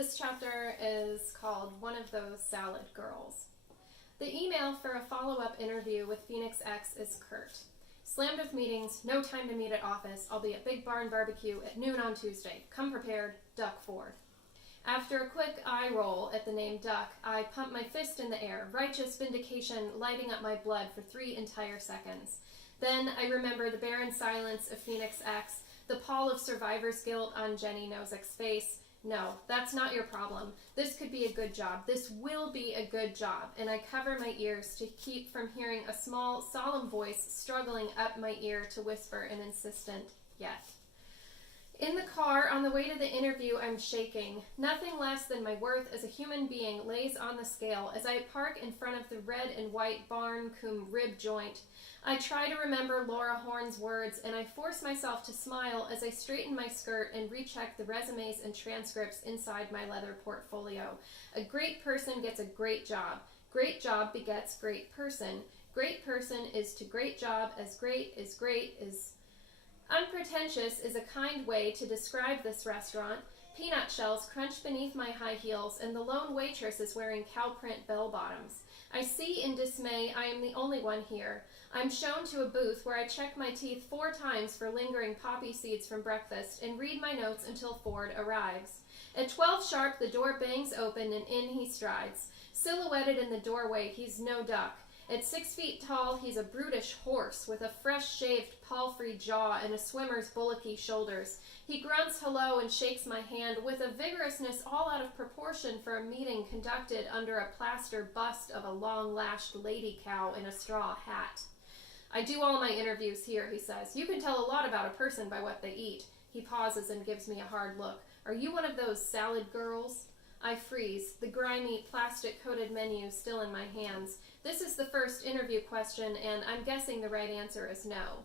This chapter is called One of Those Salad Girls. The email for a follow-up interview with Phoenix X is curt. Slammed with meetings, no time to meet at office. I'll be at Big Barn Barbecue at noon on Tuesday. Come prepared, Duck Ford. After a quick eye roll at the name Duck, I pump my fist in the air, righteous vindication lighting up my blood for 3 entire seconds. Then I remember the barren silence of Phoenix X, the pall of survivor's guilt on Jenny Nozick's face. No, that's not your problem. This could be a good job. This will be a good job. And I cover my ears to keep from hearing a small, solemn voice struggling up my ear to whisper an insistent yet. In the car, on the way to the interview, I'm shaking. Nothing less than my worth as a human being lays on the scale as I park in front of the red and white barn cum rib joint. I try to remember Laura Horn's words, and I force myself to smile as I straighten my skirt and recheck the resumes and transcripts inside my leather portfolio. A great person gets a great job. Great job begets great person. Great person is to great job as great is great is... Unpretentious is a kind way to describe this restaurant. Peanut shells crunch beneath my high heels, and the lone waitress is wearing cow-print bell-bottoms. I see in dismay I am the only one here. I'm shown to a booth where I check my teeth 4 times for lingering poppy seeds from breakfast and read my notes until Ford arrives. At 12 sharp, the door bangs open and in he strides. Silhouetted in the doorway, he's no duck. At 6 feet tall, he's a brutish horse with a fresh-shaved, palfrey jaw and a swimmer's bullocky shoulders. He grunts hello and shakes my hand with a vigorousness all out of proportion for a meeting conducted under a plaster bust of a long-lashed lady cow in a straw hat. I do all my interviews here, he says. You can tell a lot about a person by what they eat. He pauses and gives me a hard look. Are you one of those salad girls? I freeze, the grimy, plastic-coated menu still in my hands. This is the first interview question, and I'm guessing the right answer is no.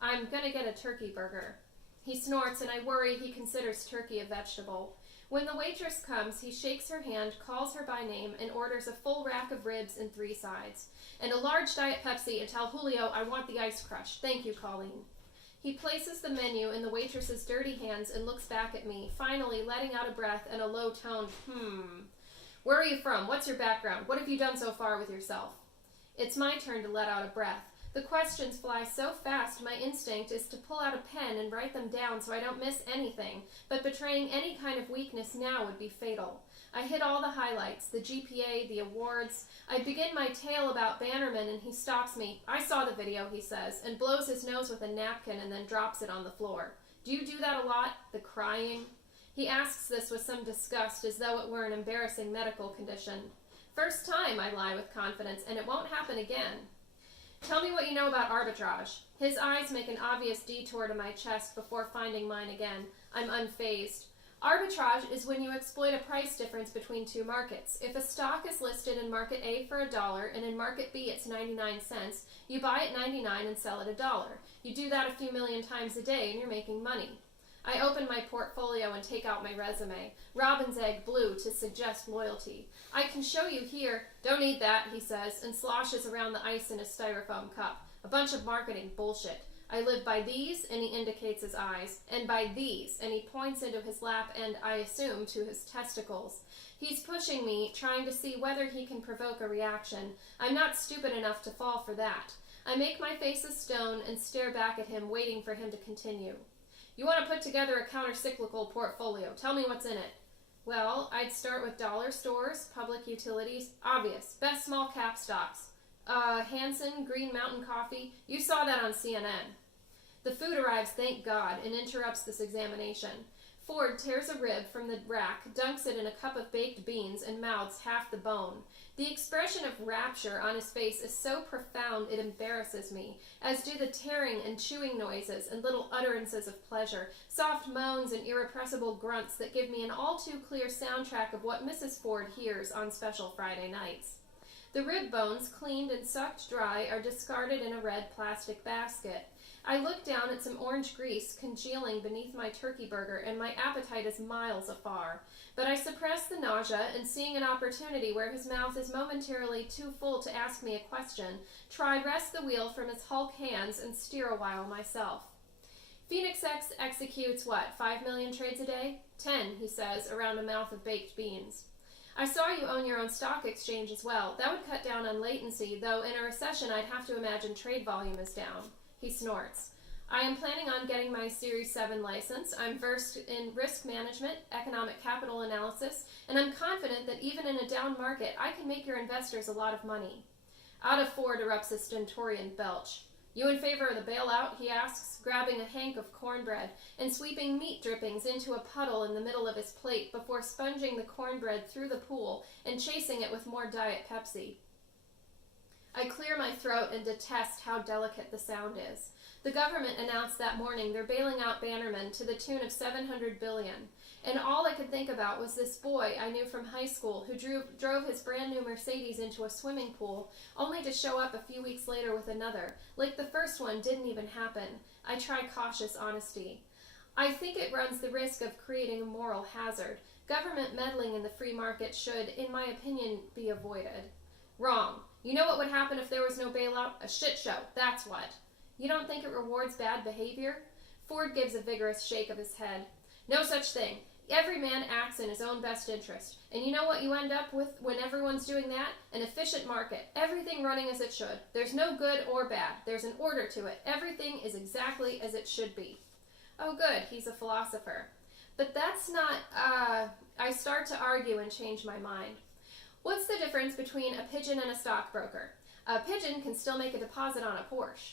I'm gonna get a turkey burger. He snorts, and I worry he considers turkey a vegetable. When the waitress comes, he shakes her hand, calls her by name, and orders a full rack of ribs and 3 sides. And a large Diet Pepsi, and tell Julio I want the ice crushed. Thank you, Colleen. He places the menu in the waitress's dirty hands and looks back at me, finally letting out a breath and a low-toned, Where are you from? What's your background? What have you done so far with yourself? It's my turn to let out a breath. The questions fly so fast, my instinct is to pull out a pen and write them down so I don't miss anything, but betraying any kind of weakness now would be fatal. I hit all the highlights, the GPA, the awards. I begin my tale about Bannerman and he stops me. I saw the video, he says, and blows his nose with a napkin and then drops it on the floor. Do you do that a lot? The crying? He asks this with some disgust as though it were an embarrassing medical condition. First time, I lie with confidence, and it won't happen again. Tell me what you know about arbitrage. His eyes make an obvious detour to my chest before finding mine again. I'm unfazed. Arbitrage is when you exploit a price difference between 2 markets. If a stock is listed in market A for $1 and in market B it's 99 cents, you buy it 99 and sell it $1. You do that a few million times a day and you're making money. I open my portfolio and take out my resume. Robin's egg blue to suggest loyalty. I can show you here. Don't eat that, he says, and sloshes around the ice in his styrofoam cup. A bunch of marketing bullshit. I live by these, and he indicates his eyes, and by these, and he points into his lap and, I assume, to his testicles. He's pushing me, trying to see whether he can provoke a reaction. I'm not stupid enough to fall for that. I make my face a stone and stare back at him, waiting for him to continue. You want to put together a counter-cyclical portfolio. Tell me what's in it. Well, I'd start with dollar stores, public utilities, obvious, best small cap stocks. Hanson, Green Mountain Coffee, you saw that on CNN. The food arrives, thank God, and interrupts this examination. Ford tears a rib from the rack, dunks it in a cup of baked beans, and mouths half the bone. The expression of rapture on his face is so profound it embarrasses me, as do the tearing and chewing noises and little utterances of pleasure, soft moans and irrepressible grunts that give me an all-too-clear soundtrack of what Mrs. Ford hears on special Friday nights. The rib bones, cleaned and sucked dry, are discarded in a red plastic basket. I look down at some orange grease congealing beneath my turkey burger, and my appetite is miles afar. But I suppress the nausea, and seeing an opportunity where his mouth is momentarily too full to ask me a question, try wrest the wheel from his hulk hands and steer a while myself. Phoenix X executes, 5 million trades a day? 10, he says, around a mouth of baked beans. I saw you own your own stock exchange as well. That would cut down on latency, though in a recession I'd have to imagine trade volume is down. He snorts. I am planning on getting my Series 7 license. I'm versed in risk management, economic capital analysis, and I'm confident that even in a down market, I can make your investors a lot of money. Out of Ford erupts a stentorian belch. You in favor of the bailout? He asks, grabbing a hank of cornbread and sweeping meat drippings into a puddle in the middle of his plate before sponging the cornbread through the pool and chasing it with more Diet Pepsi. I clear my throat and detest how delicate the sound is. The government announced that morning they're bailing out Bannerman to the tune of $700 billion. And all I could think about was this boy I knew from high school who drove his brand new Mercedes into a swimming pool, only to show up a few weeks later with another, like the first one didn't even happen. I try cautious honesty. I think it runs the risk of creating a moral hazard. Government meddling in the free market should, in my opinion, be avoided. Wrong. You know what would happen if there was no bailout? A shit show, that's what. You don't think it rewards bad behavior? Ford gives a vigorous shake of his head. No such thing. Every man acts in his own best interest. And you know what you end up with when everyone's doing that? An efficient market. Everything running as it should. There's no good or bad. There's an order to it. Everything is exactly as it should be. Oh good, he's a philosopher. But that's not, I start to argue and change my mind. What's the difference between a pigeon and a stockbroker? A pigeon can still make a deposit on a Porsche.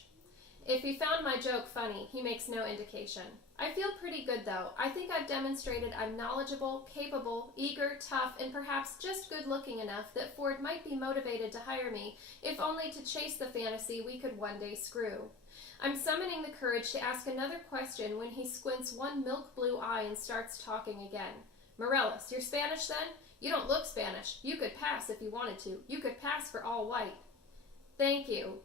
If he found my joke funny, he makes no indication. I feel pretty good though. I think I've demonstrated I'm knowledgeable, capable, eager, tough, and perhaps just good looking enough that Ford might be motivated to hire me, if only to chase the fantasy we could one day screw. I'm summoning the courage to ask another question when he squints one milk blue eye and starts talking again. Morellis, you're Spanish then? You don't look Spanish. You could pass if you wanted to. You could pass for all white. Thank you.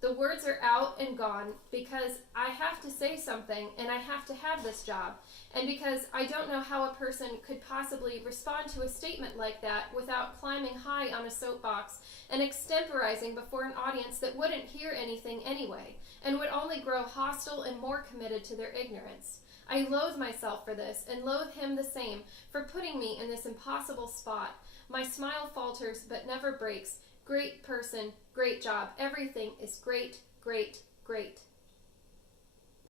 The words are out and gone because I have to say something and I have to have this job, and because I don't know how a person could possibly respond to a statement like that without climbing high on a soapbox and extemporizing before an audience that wouldn't hear anything anyway and would only grow hostile and more committed to their ignorance. I loathe myself for this and loathe him the same for putting me in this impossible spot. My smile falters but never breaks. Great person, great job. Everything is great, great, great.